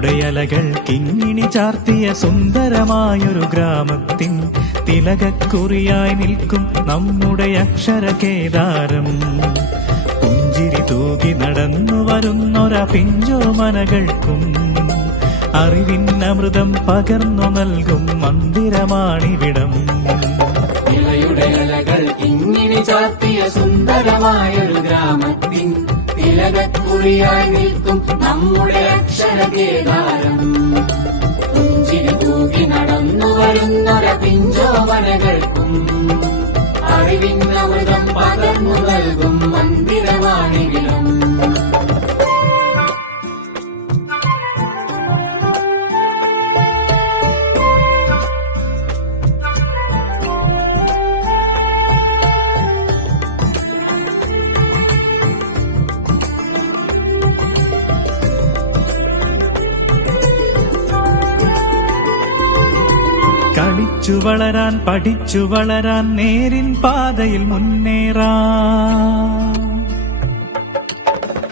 നിളയുടെ അലകൾ കിങ്ങിണി ചാർത്തിയ സുന്ദരമായൊരു ഗ്രാമത്തിൻ തിലകക്കുറിയായി നിൽക്കും നമ്മുടെ അക്ഷരകേദാരം. പുഞ്ചിരി തൂകി നടന്നു വരുന്നൊര പിഞ്ചോമനകൾക്കും അറിവിന്നമൃതം പകർന്നു നൽകും മന്ദിരമാണിവിടം. നിളയുടെ അലകൾ കിങ്ങിണി ചാർത്തിയ സുന്ദരമായൊരു ഗ്രാമത്തിൻ തിലകക്കുറിയായി നിൽക്കും നമ്മുടെ അക്ഷരകേദാരം. പുഞ്ചിരി തൂകി നടന്നു വരുന്നൊര പിഞ്ചോമനകൾക്കും അറിവിന്നമൃതം പകർന്നു നൽകും മന്ദിരമാണിവിടം. കളിച്ചു വളരാൻ പഠിച്ചു വളരാൻ നേരിൻ പാതയിൽ മുന്നേറാൻ.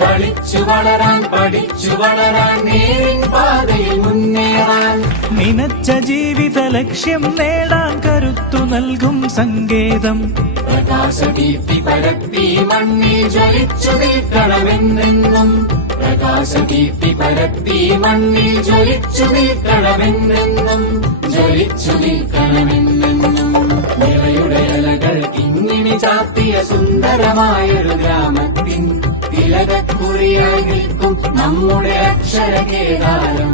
കളിച്ചു വളരാൻ പഠിച്ചു വളരാൻ നേരിൻ പാതയിൽ മുന്നേറാൻ. നിനച്ച ജീവിത ലക്ഷ്യം നേടാൻ കരുത്തു നൽകും സങ്കേതം. പ്രകാശദീപ്തി പരത്തി മണ്ണിൽ ജ്വലിച്ചു നിൽക്കണമെന്നെന്നും. പ്രകാശദീപ്തി പരത്തി മണ്ണിൽ ജ്വലിച്ചു നിൽക്കണമെന്നെന്നും. ജ്വലിച്ചു നിൽക്കണമെന്നെന്നും. നിളയുടെ അലകൾ കിങ്ങിണി ചാർത്തിയ സുന്ദരമായൊരു ഗ്രാമത്തിൻ തിലകക്കുറിയായി നിൽക്കും നമ്മുടെ അക്ഷരകേദാരം.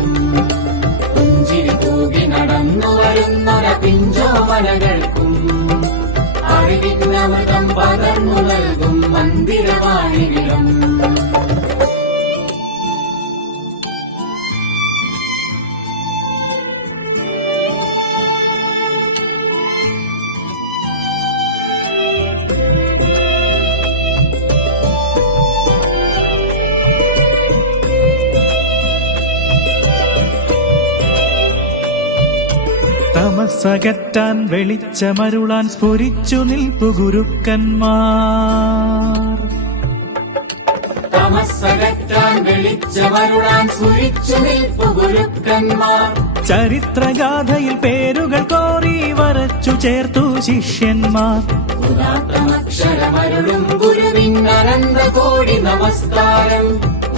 പുഞ്ചിരി തൂകി നടന്നു വരുന്നൊര പിഞ്ചോമനകൾക്കും അറിവിന്നമൃതം പകർന്നു നൽകും മന്ദിരമാണിവിടം. തമസ്സകറ്റാൻ വെളിച്ചമരുളാൻ സ്ഫുരിച്ചു നിൽപ്പു ഗുരുക്കന്മാർ. തമസ്സകറ്റാൻ വെളിച്ചമരുളാൻ സ്ഫുരിച്ചു നിൽപ്പു ഗുരുക്കന്മാർ. ചരിത്രഗാഥയിൽ പേരുകൾ കോറി വരച്ചു ചേർത്തു ശിഷ്യന്മാർ. ഉദാത്തമക്ഷരമരുളും ഗുരുവിനനന്തകോടി നമസ്കാരം.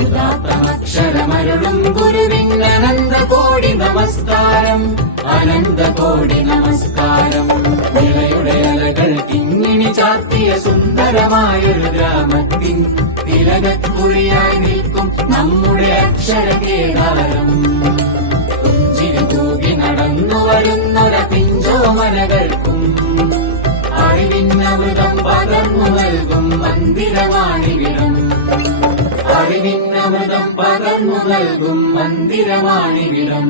ഉദാത്തമക്ഷരമരുളും ഗുരുവിനനന്തകോടി നമസ്കാരം. അനന്തകോടി നമസ്കാരം. നിളയുടെ അലകൾ കിങ്ങിണി ചാർത്തിയ സുന്ദരമായൊരു ഗ്രാമത്തിൻ തിലകക്കുറിയായി നിൽക്കും നമ്മുടെ അക്ഷരകേദാരം. പുഞ്ചിരി തൂകി നടന്നു വരുന്നൊര പിഞ്ചോമനകൾക്കും അറിവിന്നമൃതം പകർന്നു നൽകും മന്ദിരമാണിവിടം. അറിവിന്നമൃതം പകർന്നു നൽകും മന്ദിരമാണിവിടം.